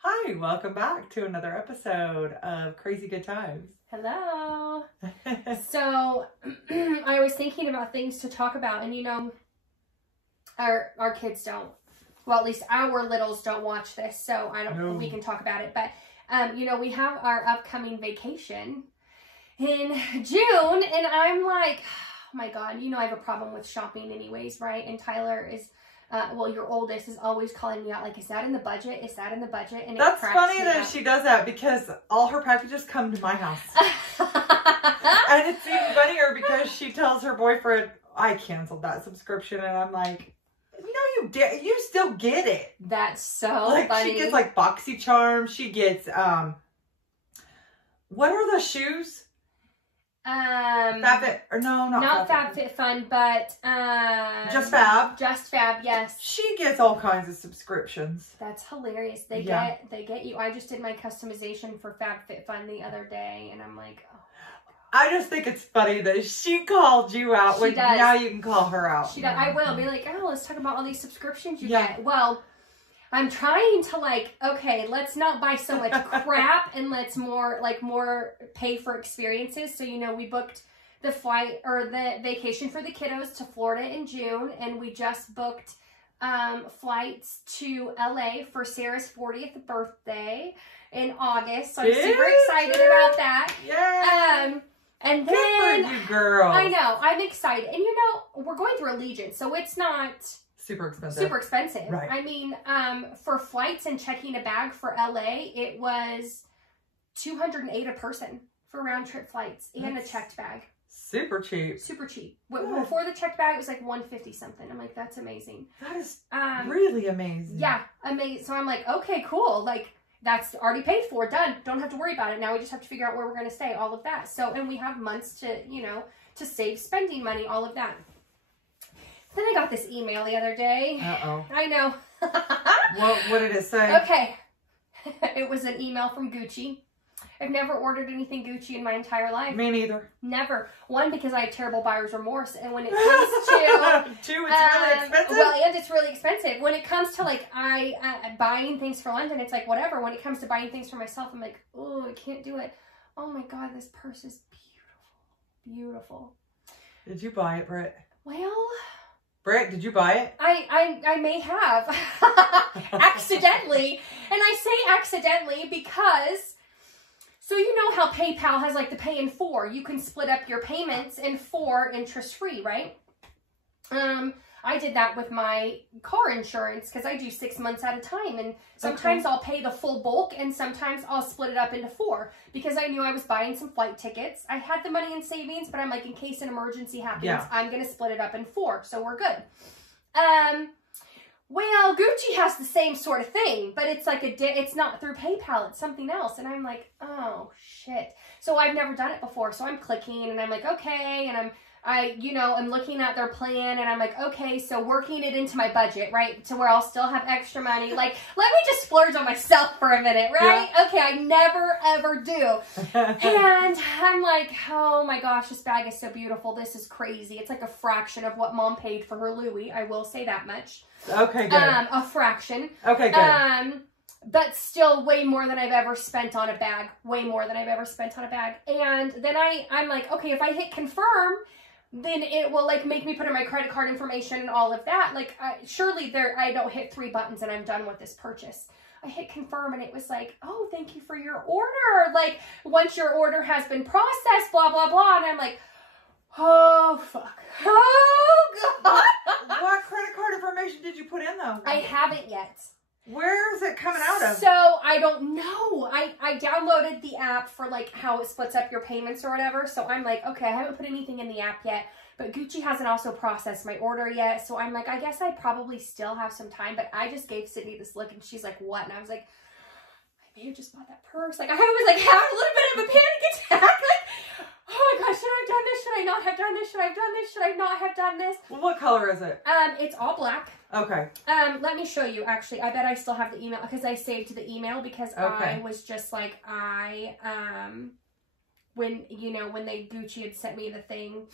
Hi, welcome back to another episode of Crazy Good Times. Hello. So, I was thinking about things to talk about, and you know, our kids don't. Well, at least our littles don't watch this, so I don't. No. We can talk about it, but you know, we have our upcoming vacation in June, and I'm like, oh my God, you know, I have a problem with shopping, anyways, right? And Tyler is. Well, your oldest is always calling me out, like, is that in the budget? Is that in the budget? And that's funny that she does that because all her packages come to my house. And it's even funnier because she tells her boyfriend, I canceled that subscription. And I'm like, no, you did. You still get it. That's so funny. She gets like Boxy Charms. She gets, what are the shoes? FabFit, or no, not FabFitFun, but Just Fab. Just Fab, yes. She gets all kinds of subscriptions. That's hilarious. They get you. I just did my customization for FabFitFun the other day, and I'm like, oh. I just think it's funny that she called you out when now you can call her out. She does. I will be like, oh, let's talk about all these subscriptions you get. Well, I'm trying to okay, let's not buy so much crap and let's more pay for experiences. So, you know, we booked the flight or the vacation for the kiddos to Florida in June, and we just booked flights to LA for Sarah's 40th birthday in August. So I'm super excited about that. Yeah. And then, good for you, girl. I know, I'm excited. And you know, we're going through Allegiant, so it's not super expensive. Super expensive. Right. I mean, for flights and checking a bag for LA, it was $208 a person for round trip flights and a checked bag. Super cheap. Super cheap. Before the checked bag, it was like $150 something. I'm like, that's amazing. That is really amazing. Yeah, amazing. So I'm like, okay, cool. Like, that's already paid for, done. Don't have to worry about it. Now we just have to figure out where we're going to stay, all of that. So, and we have months to, you know, to save spending money, all of that. Then I got this email the other day. Uh-oh. I know. What did it say? Okay. It was an email from Gucci. I've never ordered anything Gucci in my entire life. Me neither. Never. One, because I have terrible buyer's remorse. And when it comes to... Two, it's really expensive. Well, and it's really expensive. When it comes to, like, buying things for London, it's like, whatever. When it comes to buying things for myself, I'm like, oh, I can't do it. Oh, my God, this purse is beautiful. Beautiful. Did you buy it, Britt? Well... Britt, did you buy it? I may have. Accidentally. And I say accidentally because... So you know how PayPal has like the pay in 4. You can split up your payments in 4 interest-free, right? I did that with my car insurance because I do 6 months at a time. And sometimes I'll pay the full bulk and sometimes I'll split it up into 4 because I knew I was buying some flight tickets. I had the money in savings, but I'm like, in case an emergency happens, I'm going to split it up in 4. So we're good. Well, Gucci has the same sort of thing, but it's like it's not through PayPal, it's something else. And I'm like, oh shit. So I've never done it before. So I'm clicking and I'm like, okay. And I'm looking at their plan and I'm like, okay, so working it into my budget, right? To where I'll still have extra money. Like, let me just splurge on myself for a minute, right? Yeah. Okay, I never ever do. And I'm like, oh my gosh, this bag is so beautiful. This is crazy. It's like a fraction of what Mom paid for her Louis. I will say that much. Okay, good. A fraction. Okay, good. But still way more than I've ever spent on a bag. Way more than I've ever spent on a bag. And then I'm like, okay, if I hit confirm, then it will like make me put in my credit card information and all of that. Like, surely I don't hit 3 buttons and I'm done with this purchase. I hit confirm and it was like, oh, thank you for your order. Like, once your order has been processed, blah, blah, blah. And I'm like, oh, fuck. Oh, God. What credit card information did you put in, though? I haven't yet. Where is it coming out of? So, I don't know. I downloaded the app for, like, how it splits up your payments or whatever. So, I'm like, okay, I haven't put anything in the app yet. But Gucci hasn't also processed my order yet. So, I'm like, I guess I probably still have some time. But I just gave Sydney this look, and she's like, what? And I was like, I may have just bought that purse. Like, I was, like, having a little bit of a panic attack. Like, oh my gosh, should I have done this? Should I not have done this? Should I have done this? Should I not have done this? Well, what color is it? It's all black. Okay. Let me show you, actually. I bet I still have the email, because I saved the email, because I was just like, when Gucci had sent me the thing,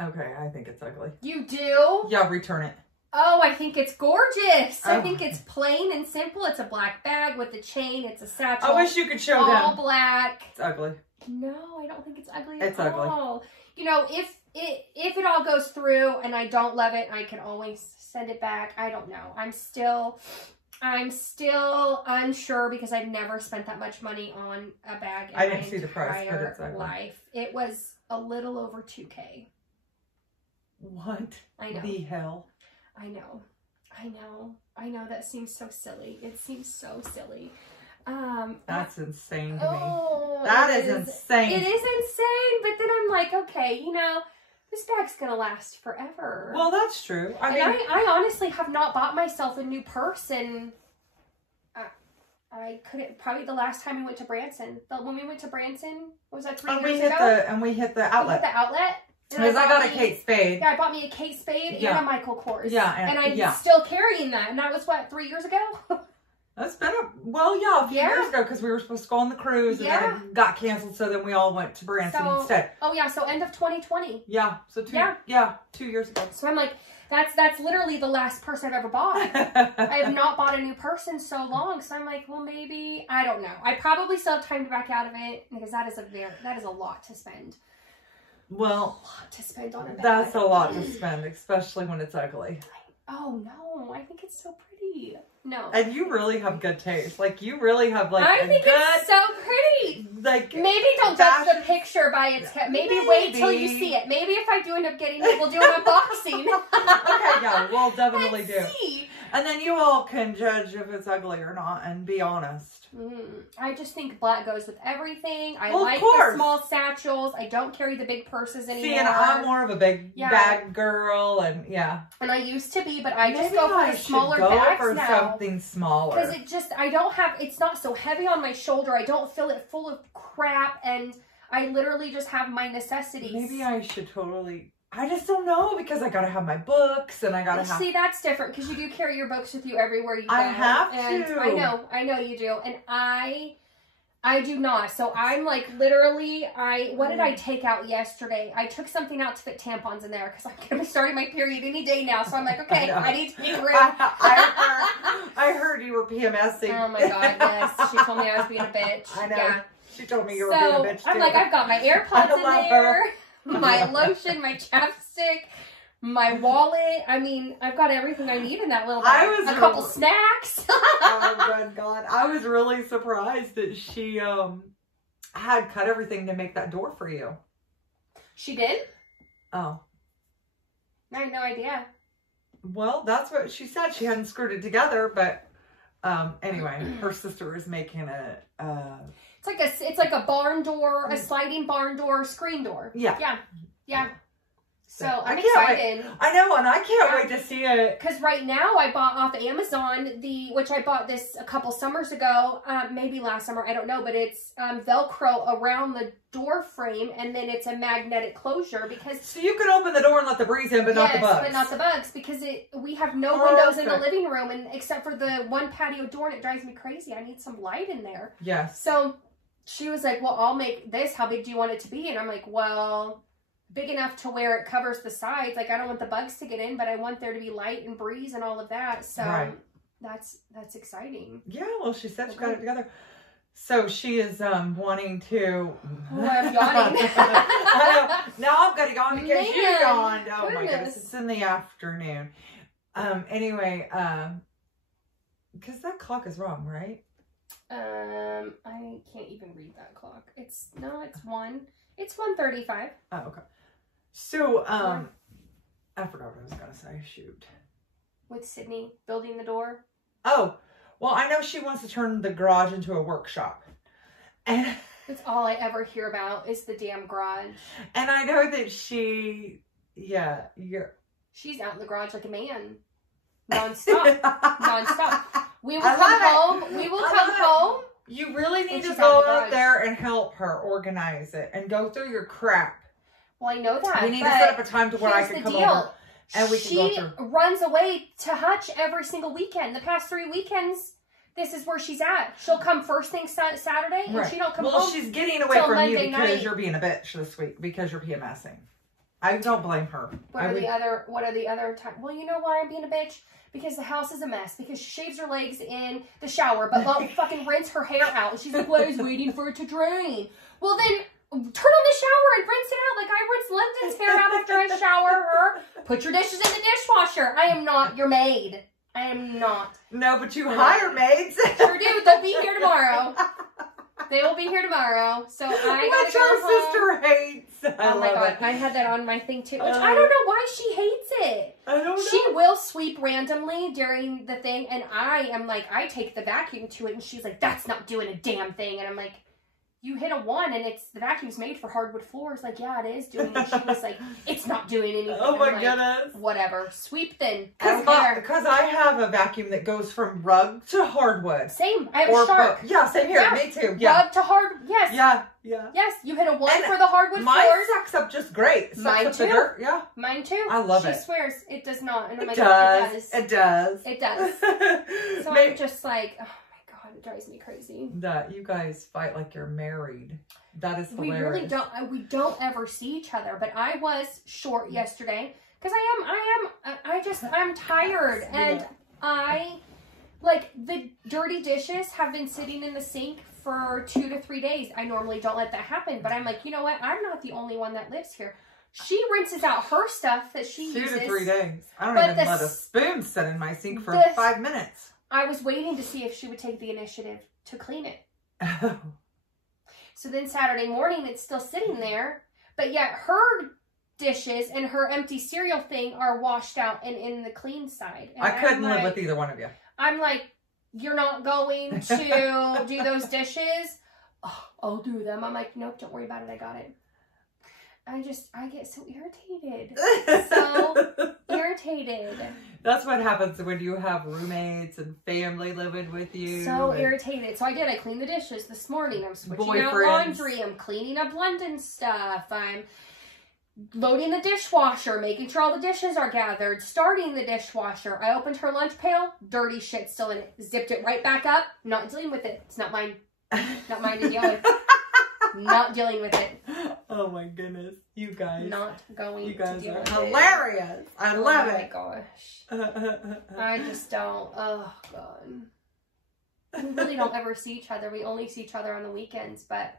Okay, I think it's ugly. You do? Yeah, return it. Oh, I think it's gorgeous. I think it's plain and simple. It's a black bag with a chain. It's a satchel. I wish you could show them. All black. It's ugly. No, I don't think it's ugly It's at ugly. all. You know, if it all goes through and I don't love it, I can always send it back. I don't know. I'm still unsure because I've never spent that much money on a bag in I didn't see the price, but my it's ugly. life. It was a little over $2,000. What? I know. The hell? I know. That seems so silly. It seems so silly. That's insane to me. Oh, That is insane. It is insane, but then I'm like, okay, you know, this bag's gonna last forever. Well, that's true. I honestly have not bought myself a new purse, and I couldn't. Probably the last time we went to Branson. When we went to Branson, what was that 3 years ago? We hit the outlet. We hit the outlet. Because I got a Kate Spade. Yeah, I bought me a Kate Spade and a Michael Kors. Yeah. And I'm still carrying that. And that was, what, 3 years ago? That's been a few years ago because we were supposed to go on the cruise and then it got canceled. So then we all went to Branson instead. Oh, yeah. So end of 2020. Yeah. So 2 years ago. So I'm like, that's literally the last purse I've ever bought. I have not bought a new purse in so long. So I'm like, well, maybe, I don't know. I probably still have time to back out of it because that is a lot to spend. Well, a lot to spend on a bag. That's a lot to spend, especially when it's ugly. Oh no, I think it's so pretty. No. And you really have good taste. Like you really have like I think it's so pretty. Like maybe don't judge the picture by its maybe wait till you see it. Maybe if I do end up getting it, we'll do an unboxing. Okay, yeah, we'll definitely do. See. And then you all can judge if it's ugly or not and be honest. I just think black goes with everything. I well, like the small satchels. I don't carry the big purses anymore. See, and I'm more of a big bag girl, and And I used to be, but I just go for the smaller bags for now. Something smaller. Because it just, it's not so heavy on my shoulder. I don't feel it full of crap, and I literally just have my necessities. Maybe I should totally... I just don't know because I gotta have my books and I gotta have... See, that's different because you do carry your books with you everywhere you go. I have and to. I know you do. And I do not. So I'm like literally, what did I take out yesterday? I took something out to fit tampons in there because I'm going to be starting my period any day now. So I'm like, okay, I need to make room. I heard you were PMSing. Oh my God, yes. She told me I was being a bitch. I know. Yeah. She told me you were being a bitch too. I'm like, I've got my AirPods in there. My lotion, my chapstick, my wallet. I mean, I've got everything I need in that little bag. A couple snacks. Oh, good God. I was really surprised that she had cut everything to make that door for you. She did? Oh. I had no idea. Well, that's what she said. She hadn't screwed it together, but anyway, her sister is making It's like a barn door, a sliding barn door, screen door. Yeah. So I'm excited. I know, and I can't wait to see it. Because right now I bought off Amazon which I bought this a couple summers ago, maybe last summer, I don't know, but it's Velcro around the door frame, and then it's a magnetic closure because. So you can open the door and let the breeze in, but not the bugs. But not the bugs because we have no windows in the living room, and except for the one patio door, and it drives me crazy. I need some light in there. Yes. So she was like, well, I'll make this. How big do you want it to be? And I'm like, well, big enough to where it covers the sides. Like, I don't want the bugs to get in, but I want there to be light and breeze and all of that. So that's exciting. Yeah, well, she said she got it together. So she is wanting to... Oh, I'm yawning. I know. Now I'm going to yawn because you yawned. Oh, goodness. My goodness. It's in the afternoon. Anyway, because that clock is wrong, right? I can't even read that clock. It's 1:35. Oh, okay. So, I forgot what I was going to say. Shoot. With Sydney building the door. Oh, well, I know she wants to turn the garage into a workshop. And that's all I ever hear about is the damn garage. And I know that she's out in the garage like a man. Non-stop. Non-stop. We will come home. We will come home. You really need to go out there and help her organize it and go through your crap. Well, I know that. We need to set up a time to where I can come over and we can go through. She runs away to Hutch every single weekend. The past 3 weekends, this is where she's at. She'll come first thing Saturday, and she don't come home. Well, she's getting away from you because you're being a bitch this week because you're PMSing. I don't blame her. What are the other times? Well, you know why I'm being a bitch? Because the house is a mess. Because she shaves her legs in the shower, but won't fucking rinse her hair out. And she's like, well, I was waiting for it to drain. Well, then turn on the shower and rinse it out like I rinse London's hair out after I shower her. Put your dishes in the dishwasher. I am not your maid. I am not. No, but you hire maids. Sure do. They'll be here tomorrow. They will be here tomorrow. So I gotta go home. What your sister hates. Oh my God. I had that on my thing too. Which I don't know why she hates it. I don't know. She will sweep randomly during the thing. And I am like, I take the vacuum to it. And she's like, that's not doing a damn thing. And I'm like, you hit a 1 and the vacuum's made for hardwood floors. Like, yeah, it is doing it. She was like, it's not doing anything. Oh my like, goodness. Whatever. Sweep then. I don't care. Because I have a vacuum that goes from rug to hardwood. Same. I have a shark. Yeah, same here. Yeah. Me too. Yeah. Rug to hard. Yes. Yeah. Yeah. Yes. You hit a 1 And for the hardwood mine floors. sucks up just great. Mine Sucks up the too. dirt. Yeah. Mine too. I love it. She swears it does not. And I'm like, It does. it does. So I'm just like, oh my God, it drives me crazy. That you guys fight like you're married. That is hilarious. We really don't. We don't ever see each other. But I was short yesterday because I'm tired, and I like the dirty dishes have been sitting in the sink for 2 to 3 days. I normally don't let that happen, but I'm like, you know what? I'm not the only one that lives here. She rinses out her stuff that she uses. 2 to 3 days. I don't even let a spoon sit in my sink for 5 minutes. I was waiting to see if she would take the initiative to clean it. Oh. So then Saturday morning, it's still sitting there, but yet her dishes and her empty cereal thing are washed out and in the clean side. And I couldn't live with either one of you. I'm like, you're not going to do those dishes? Oh, I'll do them. I'm like, nope, don't worry about it. I got it. I get so irritated. So irritated. That's what happens when you have roommates and family living with you. So irritated. So I cleaned the dishes this morning. I'm switching out laundry. I'm cleaning up London stuff. I'm loading the dishwasher, making sure all the dishes are gathered, starting the dishwasher. I opened her lunch pail, dirty shit still in it. Zipped it right back up. Not dealing with it. It's not mine. Not mine to deal with. Not dealing with it. Oh my goodness. You guys. Not going you guys to deal are with hilarious. It. I love it. Oh my gosh. I just don't. Oh God. We really don't ever see each other. We only see each other on the weekends, but.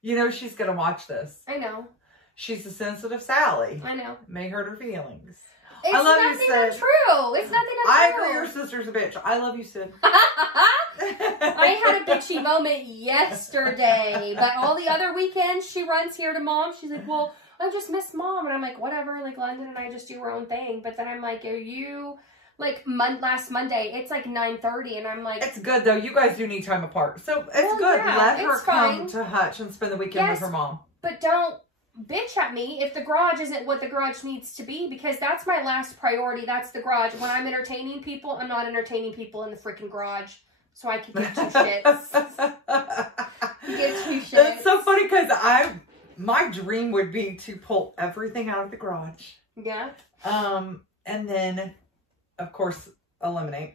You know she's going to watch this. I know. She's a sensitive Sally. I know. May hurt her feelings. It's I love you, nothing Sid. untrue. It's nothing untrue. I agree your sister's a bitch. I love you, Sid. I had a bitchy moment yesterday, but all the other weekends she runs here to Mom. She's like, well, I just miss Mom. And I'm like, whatever. Like, London and I just do our own thing. But then I'm like, are you... Like, last Monday, it's like 9:30, and I'm like... It's good, though. You guys do need time apart. So, it's good. Yeah, Let her come fine. to Hutch and spend the weekend with her mom. But don't bitch at me if the garage isn't what the garage needs to be, because that's my last priority. That's the garage. When I'm entertaining people, I'm not entertaining people in the freaking garage. So I can get 2 shits. Get 2 shits. That's so funny, because my dream would be to pull everything out of the garage. Yeah. And then, of course, eliminate.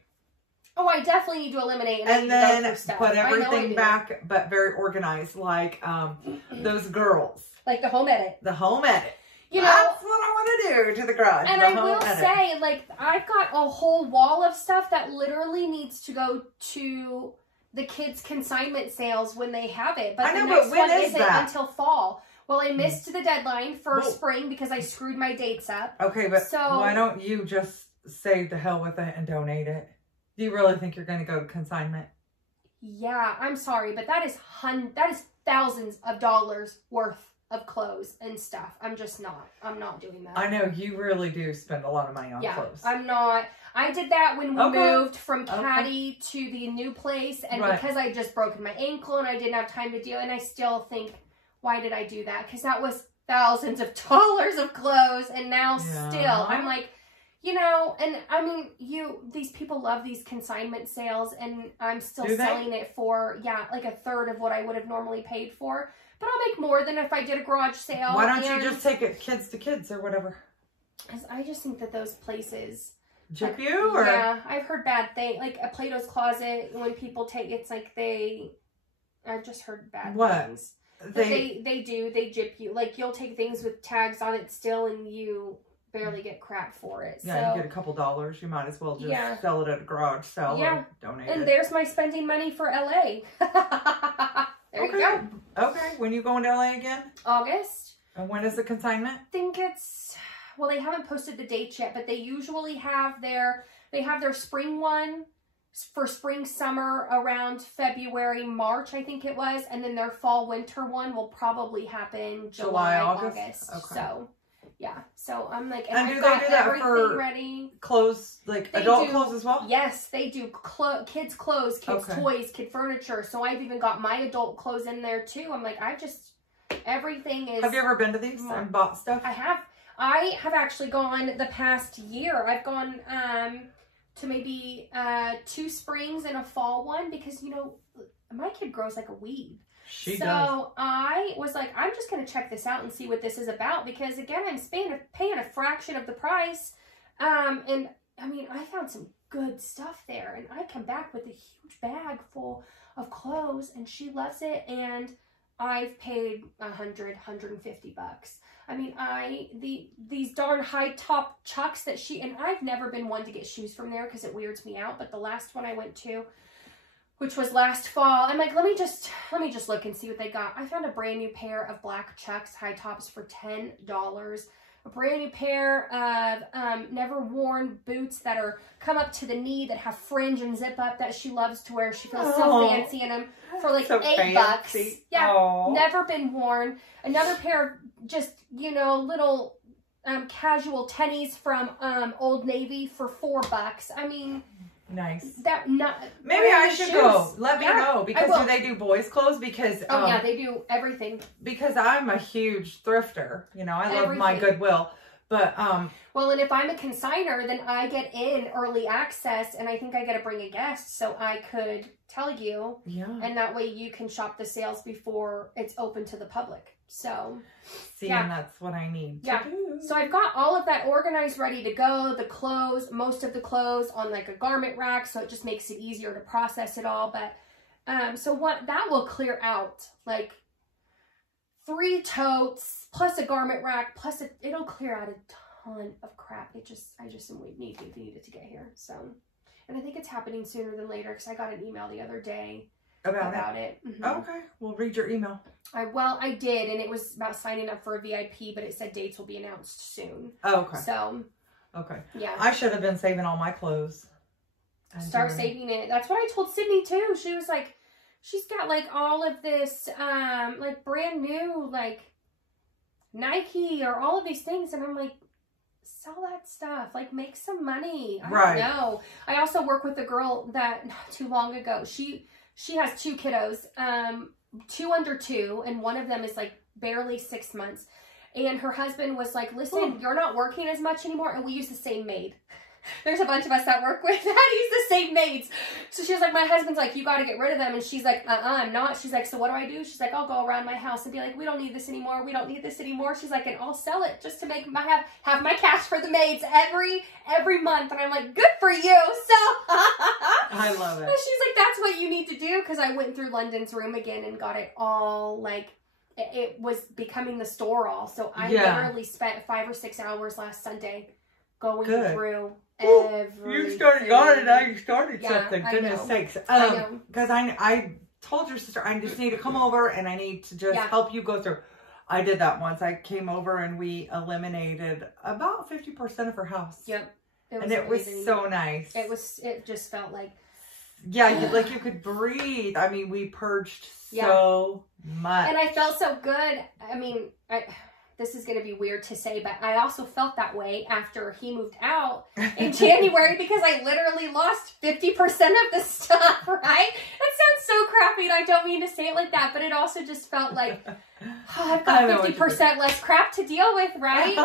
Oh, I definitely need to eliminate. And then put everything back, but very organized, like those girls. Like the home edit. The home edit. You know, that's what I want to do to the garage. And I will say, like, I've got a whole wall of stuff that literally needs to go to the kids' consignment sales when they have it. But the next one isn't until fall. Well, I missed the deadline for spring because I screwed my dates up. Okay, but why don't you just say the hell with it and donate it? Do you really think you're going to go to consignment? Yeah, I'm sorry, but that is thousands of dollars worth of clothes and stuff. I'm not doing that. I know you really do spend a lot of money on clothes. I'm not. I did that when we moved from Caddy to the new place, and because I just broken my ankle and I didn't have time to deal, and I still think, why did I do that? Because that was thousands of dollars of clothes, and now still I'm like, you know, and I mean, these people love these consignment sales, and I'm still selling it for, like a third of what I would have normally paid for. But I'll make more than if I did a garage sale. Why don't you just take it kids to kids or whatever? Because I just think that those places... Jip you? Or? Yeah, I've heard bad things. Like a Plato's Closet, when people take, it's like I've just heard bad things. They do. They jip you. Like, you'll take things with tags on it still, and you barely get crap for it. Yeah, so, you get a couple dollars. You might as well just sell it at a garage sale or donate and it. there's my spending money for LA. There you go. Okay. When you going to LA again? August. And when is the consignment? I think it's, well, they haven't posted the dates yet, but they usually have their spring one for spring, summer around February, March, I think it was. And then their fall, winter one will probably happen July, August. Okay. So, yeah. So I'm like, and I've got everything ready. Clothes, like adult clothes as well? Yes, they do. Kids' clothes, kids' toys, kid furniture. So I've even got my adult clothes in there too. I'm like, everything is. Have you ever been to these and bought stuff? I have. I have actually gone the past year. I've gone to maybe 2 springs and a fall one because, you know, my kid grows like a weed. She does. So I was like, I'm just going to check this out and see what this is about because, again, I'm paying a fraction of the price. And, I mean, I found some good stuff there. And I come back with a huge bag full of clothes, and she loves it. And I've paid $100, $150. I mean, these darn high top Chucks that and I've never been one to get shoes from there because it weirds me out. But the last one I went to, which was last fall, I'm like, let me just look and see what they got. I found a brand new pair of black Chucks high tops for $10. A brand new pair of never worn boots that come up to the knee that have fringe and zip up that she loves to wear. She feels so fancy in them for like $8. Yeah, never been worn. Another pair of just, you know, little casual tennies from Old Navy for $4. I mean, nice. Maybe I should go. Let me know because do they do boys' clothes? Because yeah, they do everything. Because I'm a huge thrifter. You know, I love my Goodwill. But well, and if I'm a consigner, then I get in early access, and I think I get to bring a guest, so I could tell you. Yeah. And that way you can shop the sales before it's open to the public. So, and that's what I need to do. So I've got all of that organized, ready to go. The clothes, most of the clothes on like a garment rack, so it just makes it easier to process it all. But so that will clear out like 3 totes plus a garment rack plus it'll clear out a ton of crap. I just need it to get here. So, and I think it's happening sooner than later because I got an email the other day about it. Mm-hmm. Okay, well, read your email. I did, and it was about signing up for a VIP, but it said dates will be announced soon. Oh, okay. So, okay. Yeah. I should have been saving all my clothes. Start saving it. That's what I told Sydney too. She was like, she's got like all of this, like brand new, like Nike or all of these things, and I'm like, sell that stuff, like make some money. I don't know. I also work with a girl that not too long ago, she has 2 kiddos, 2 under 2, and one of them is like barely 6 months. And her husband was like, listen, you're not working as much anymore, and we use the same maid. There's a bunch of us that work with that use the same maids. So she was like, my husband's like, you got to get rid of them. And she's like, I'm not. She's like, so what do I do? She's like, I'll go around my house and be like, we don't need this anymore. We don't need this anymore. She's like, and I'll sell it just to make have my cash for the maids every month. And I'm like, good for you. So I love it. She's like, that's what you need to do. Because I went through London's room again and got it all like, it was becoming the store all. So I literally spent 5 or 6 hours last Sunday going through everything. You started got it, now you started something. Goodness sakes. Because I told your sister I just need to come over and I need to just help you go through. I did that once. I came over and we eliminated about 50% of her house. Yep. It was so nice. It just felt like like you could breathe. I mean, we purged so much. And I felt so good. I mean, this is going to be weird to say, but I also felt that way after he moved out in January because I literally lost 50% of the stuff, right? That sounds so crappy, and I don't mean to say it like that, but it also just felt like, I've got 50% less crap to deal with, right?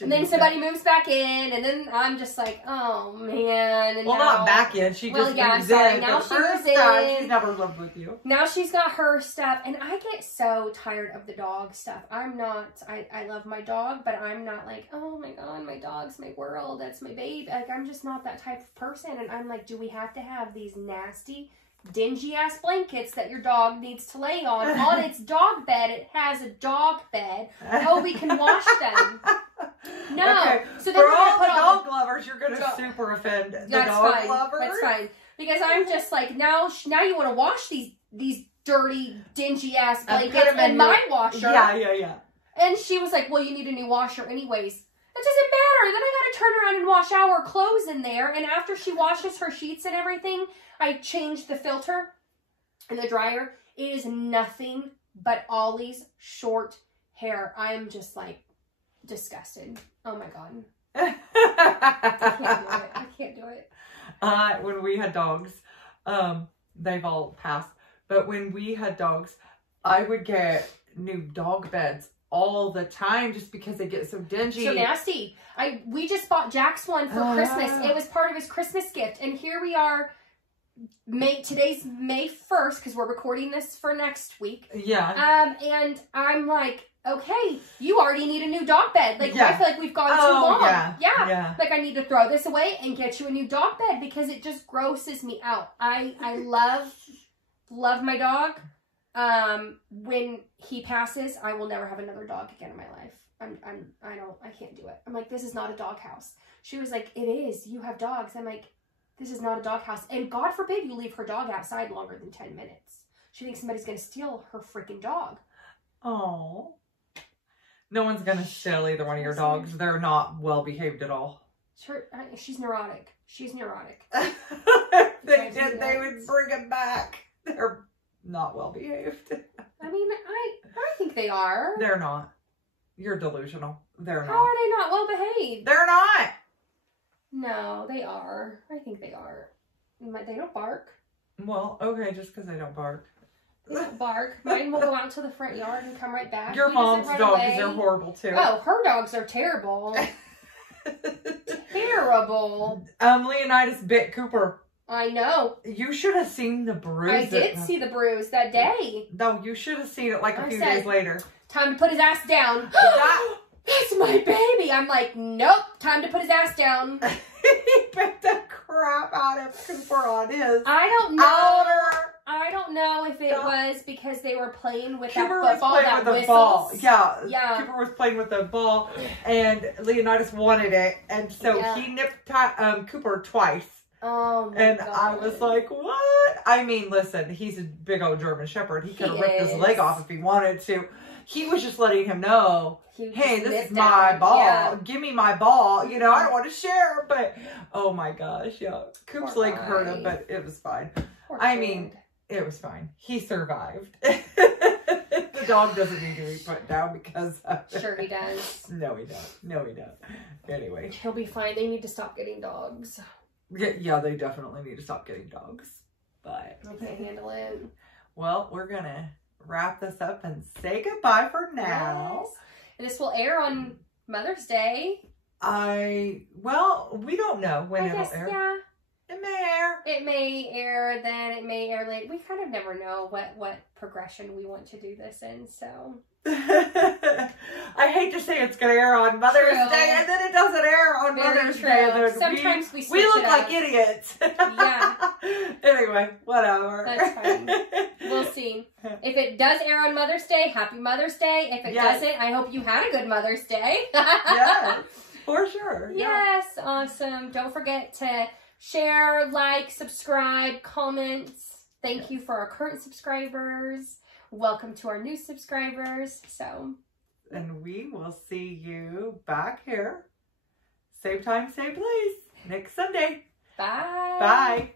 And then somebody moves back in, and then I'm just like, oh, man. And not back in. She just moves in. Now she moves in. She's never lived with you. Now she's got her stuff, and I get so tired of the dog stuff. I'm not, I love my dog, but I'm not like, oh my God, my dog's my world. That's my baby. Like, I'm just not that type of person. And I'm like, do we have to have these nasty, dingy ass blankets that your dog needs to lay on its dog bed. It has a dog bed. Oh, we can wash them. No. Okay. So then for we're all gonna the put all dog lovers, you're gonna super offend the That's dog fine. lovers. That's fine. Because I'm just like, now you want to wash these dirty, dingy ass blankets in my washer. Yeah. And she was like, well, you need a new washer anyways. It doesn't matter. Then I got to turn around and wash our clothes in there. And after she washes her sheets and everything, I changed the filter in the dryer. It is nothing but Ollie's short hair. I am just like disgusted. Oh my God. I can't do it. When we had dogs, they've all passed. But when we had dogs, I would get new dog beds all the time just because they get so dingy. So nasty. We just bought Jack's one for Christmas. It was part of his Christmas gift. And here we are. Today's May 1st because we're recording this for next week. Yeah. And I'm like, okay, you already need a new dog bed. Like, I feel like we've gone too long. Yeah. Like, I need to throw this away and get you a new dog bed because it just grosses me out. I love my dog. When he passes, I will never have another dog again in my life. I can't do it. I'm like, this is not a dog house. She was like, it is. You have dogs. I'm like, this is not a dog house. And God forbid you leave her dog outside longer than 10 minutes. She thinks somebody's going to steal her freaking dog. Oh. No one's going to steal either one of your dogs. They're not well behaved at all. She's neurotic. She's neurotic. They would bring them back. They're not well behaved. I mean, I think they are. They're not. You're delusional. They're not. How are they not well behaved? They're not. No, they are. I think they are. They don't bark. Well, okay, just because they don't bark. They don't bark. Mine will go out to the front yard and come right back. Your mom's dogs are horrible too. Oh, her dogs are terrible. Terrible. Leonidas bit Cooper. I know. You should have seen the bruise. I did see the bruise that day. No, you should have seen it like a few days later. Time to put his ass down. That's my baby. I'm like, nope. Time to put his ass down. He bit the crap out of Cooper on his. I don't know. I don't know if it was because they were playing with that football that whistles. Yeah. Cooper was playing with the ball, and Leonidas wanted it, and so he nipped Cooper twice. Oh my And God. I was like, what? I mean, listen, he's a big old German Shepherd. He could have ripped his leg off if he wanted to. He was just letting him know, hey, this is my ball. Yeah. Give me my ball. You know, I don't want to share. But, oh my gosh, yeah. Coop's leg hurt him, but it was fine. I mean, it was fine. He survived. The dog doesn't need to be put down because of it. Sure he does. No, he doesn't. No, he doesn't. Anyway. He'll be fine. They need to stop getting dogs. Yeah, they definitely need to stop getting dogs. But I can't handle it. Well, we're going to wrap this up and say goodbye for now. Yes. And this will air on Mother's Day. Well, we don't know when it'll air. Yeah. It may air. It may air then. It may air late. We kind of never know what progression we want to do this in, so. I hate to say it's going to air on Mother's Day, and then it doesn't air on Mother's Day. And then sometimes we look like idiots. Yeah. Anyway, whatever. That's fine. We'll see. If it does air on Mother's Day, happy Mother's Day. If it doesn't, I hope you had a good Mother's Day. Yes, for sure. Yes, awesome. Don't forget to share, like, subscribe, comment. Thank you for our current subscribers. Welcome to our new subscribers. And we will see you back here. Same time, same place. Next Sunday. Bye. Bye.